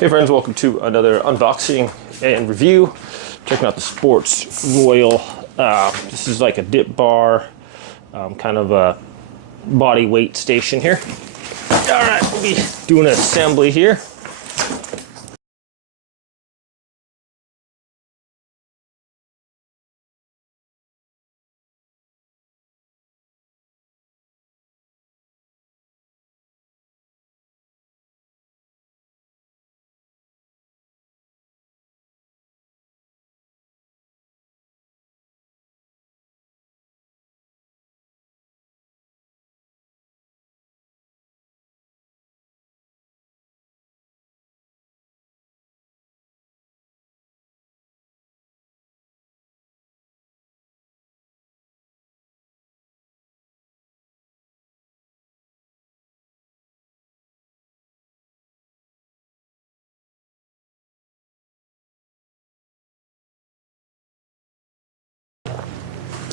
Hey friends, welcome to another unboxing and review. Checking out the Sportsroyals. This is like a dip bar, kind of a body weight station here. All right, we'll be doing an assembly here.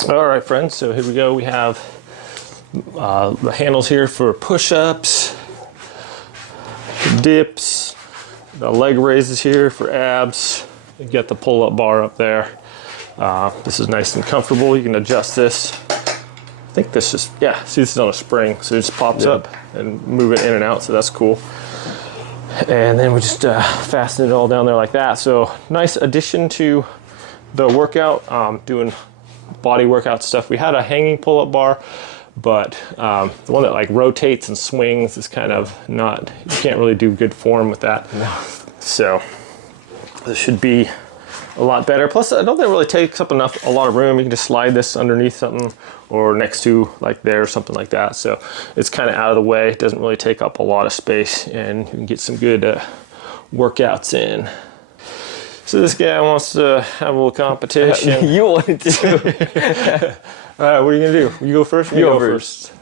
All right, friends, so here we go. We have the handles here for push-ups, dips, the leg raises here for abs. You got the pull-up bar up there. This is nice and comfortable. You can adjust this. I think this just, yeah, see, this is on a spring, so it just pops up and move it in and out, so that's cool. And then we just fasten it all down there like that. So nice addition to the workout, doing body workout stuff. We had a hanging pull-up bar, but the one that like rotates and swings is kind of not, you can't really do good form with that. No. So this should be a lot better. Plus, I don't think it really takes up a lot of room. You can just slide this underneath something or next to like there or something like that. So it's kind of out of the way. It doesn't really take up a lot of space, and you can get some good workouts in. So this guy wants to have a little competition. You wanted to. All right, what are you gonna do? You go first. You go first.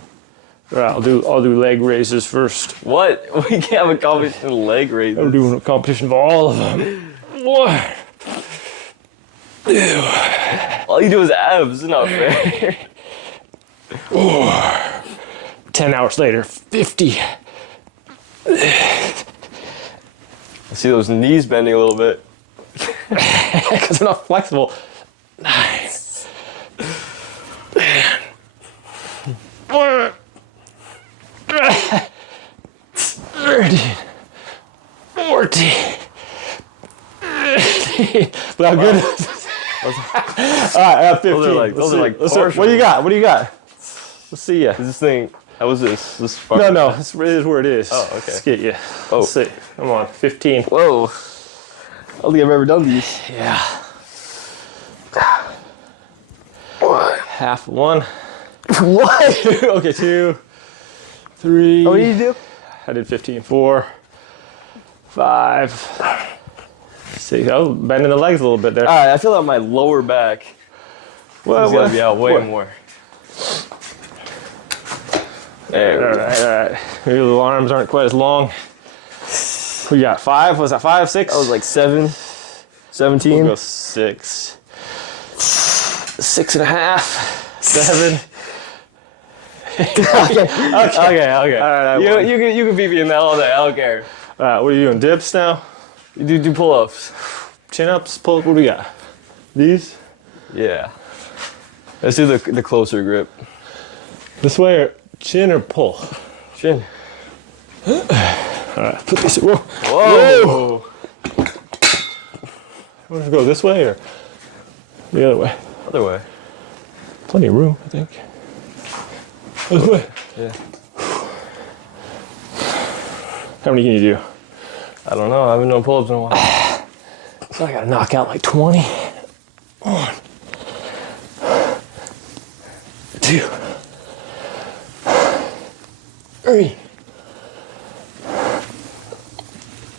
All right, I'll do leg raises first. What? We can't have a competition of leg raises. I'm doing a competition of all of them. One. Two. All you do is abs. It's not fair. 10 hours later, 50. I see those knees bending a little bit. Because they're not flexible. 9. 10. 13. 14. 15. But how good is this? All right, I got 15. Those are like what do you got? What do you got? Let's see ya. This thing, how was this? No, this is where it is. Oh, okay. Let's get you. Oh. Let's see. Come on, 15. Whoa. I don't think I've ever done these. Yeah. Half one. What? Okay, 2, 3. Oh, what did you do? I did 15. 4, 5, 6. I was bending the legs a little bit there. All right, I feel like my lower back is gonna be out way more. There we go. All right. Maybe the arms aren't quite as long. We got 5. Was that 5, 6? That was like 7, 17. We'll go 6. 6.5. 7. Okay. All right. You can beat me in that all day. I don't care. All right. What are you doing? Dips now? You do pull-ups. Chin-ups? Pull. What do we got? These? Yeah. Let's do the closer grip. This way, or chin or pull? Chin. All right. Put this. Whoa. Whoa. Want to go this way or the other way? Other way. Plenty of room, I think. This way. Yeah. How many can you do? I don't know. I haven't done pull-ups in a while. So I gotta knock out like 20. 1, 2, 3,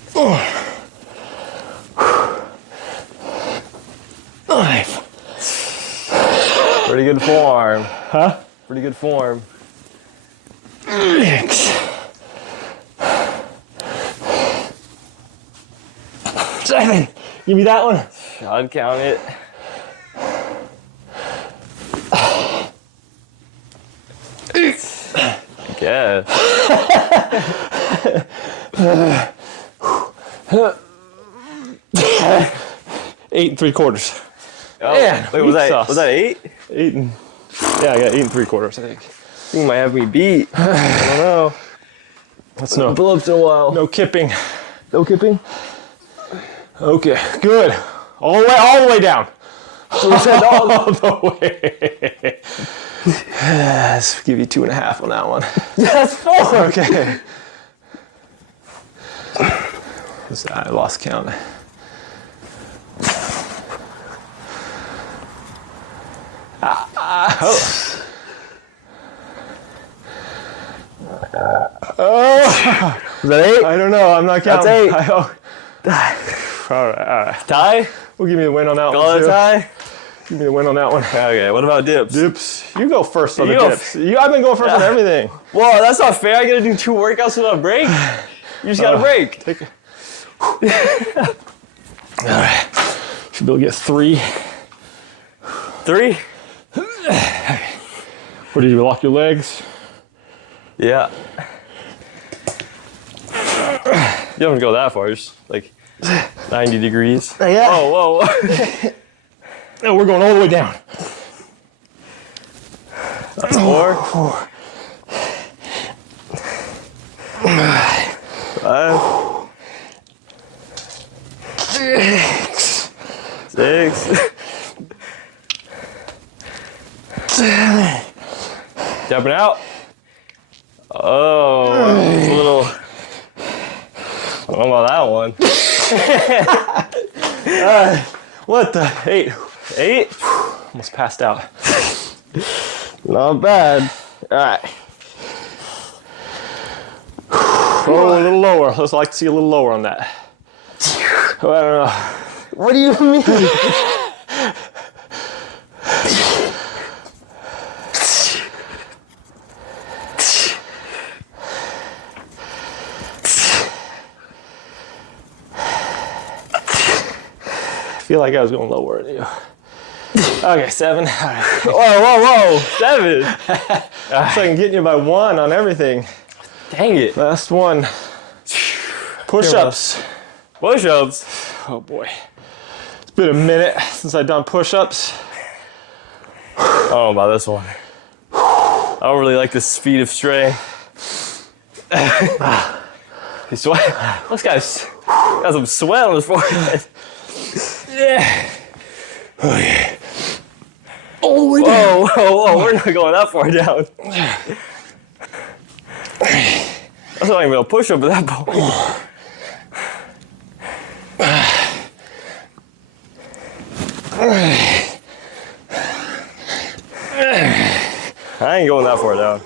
4, 5. Pretty good form. Huh? Pretty good form. 6. 7. Give me that one. I'd count it. I guess. 8 3/4. Oh, Man, wait, was that 8? 8 and yeah, I got 8 3/4. I think. You might have me beat. I don't know. That's no Pull-ups in a while. no kipping. No kipping. Okay, good. All the way down. So we said all All the way. Let's give you 2.5 on that one. That's 4. Okay. I lost count. Oh. Was that 8? I don't know. I'm not counting. That's 8. All right. Tie? We'll give me the win on that Call one. it a Too. tie? Give me the win on that one. Okay, what about dips? Dips. You go first on the You go dips. I've been going first on everything. Whoa, that's not fair. I gotta do 2 workouts without a break. You just gotta break. Take it. All right. Should be able to get 3. 3? What did you lock your legs? Yeah. You don't have to go that far, just like 90 degrees. Yeah. Whoa, whoa. No, we're going all the way down. That's 4. 5. 6. Jumping out. Oh, it's a little. I don't know about that one. What the? 8. 8? Almost passed out. Not bad. All right. Oh, a little lower. Let's like to see a little lower on that. Oh, I don't know. What do you mean? I feel like I was going lower than you. Okay, 7. All right. Whoa. 7. So I can get you by 1 on everything. Dang it. Last one. Push-ups. Push-ups. Oh boy. It's been a minute since I've done push-ups. I don't know about this one. I don't really like the speed of strength. He's sweating. This guy's got some sweat on his forehead. Yeah. Okay. All the way down. Whoa. We're not going that far down. That's not even a push-up at that point. I ain't going that far down.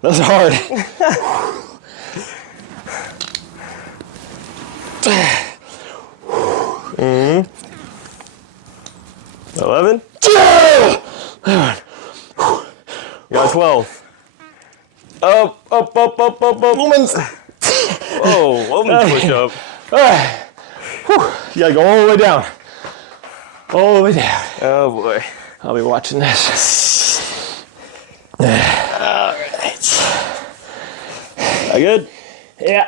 That's hard. Mm-hmm. 11? You got 12. Up. Woman's. Whoa, woman's push-up. All right. You gotta go all the way down. All the way down. Oh boy. I'll be watching this. All right. Are you good? Yeah.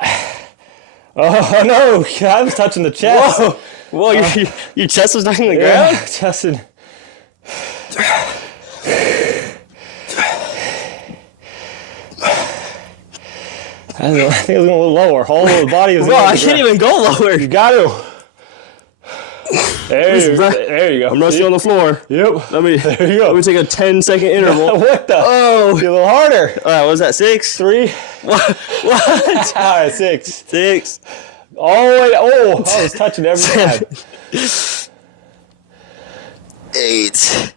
Oh no! I was touching the chest. Whoa, your chest was touching the Yeah, ground? testing. I think it was going a little lower. All of the body was. Bro, I can't even go lower. You got to. There you go. I'm rushing on the floor. Yep. Let me go. take a 10-second interval. What the? Oh. Get a little harder. All right, what was that, 6? 3. What? All right, 6. 6. All the way. Oh, I was touching every time. 8.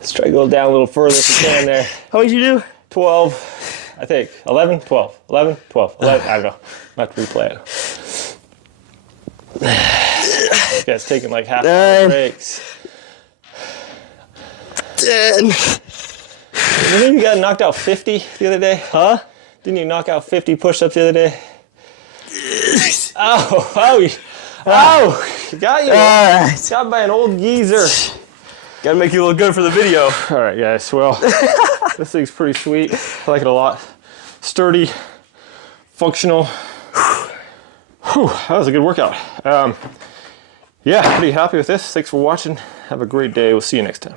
Let's try to go down a little further if we can there. How much you do? 12, I think. 11, 12. 11, 12. 11, I don't know. I have to replay it. This guy's taking like half 9. breaks. 10. You think you got knocked out 50 the other day? Huh? Didn't you knock out 50 push-ups the other day? Ow! You got you. All right. Got by an old geezer. Gotta make you look good for the video. All right, guys. Well, this thing's pretty sweet. I like it a lot. Sturdy, functional. Whew, that was a good workout. Yeah, pretty happy with this. Thanks for watching. Have a great day. We'll see you next time.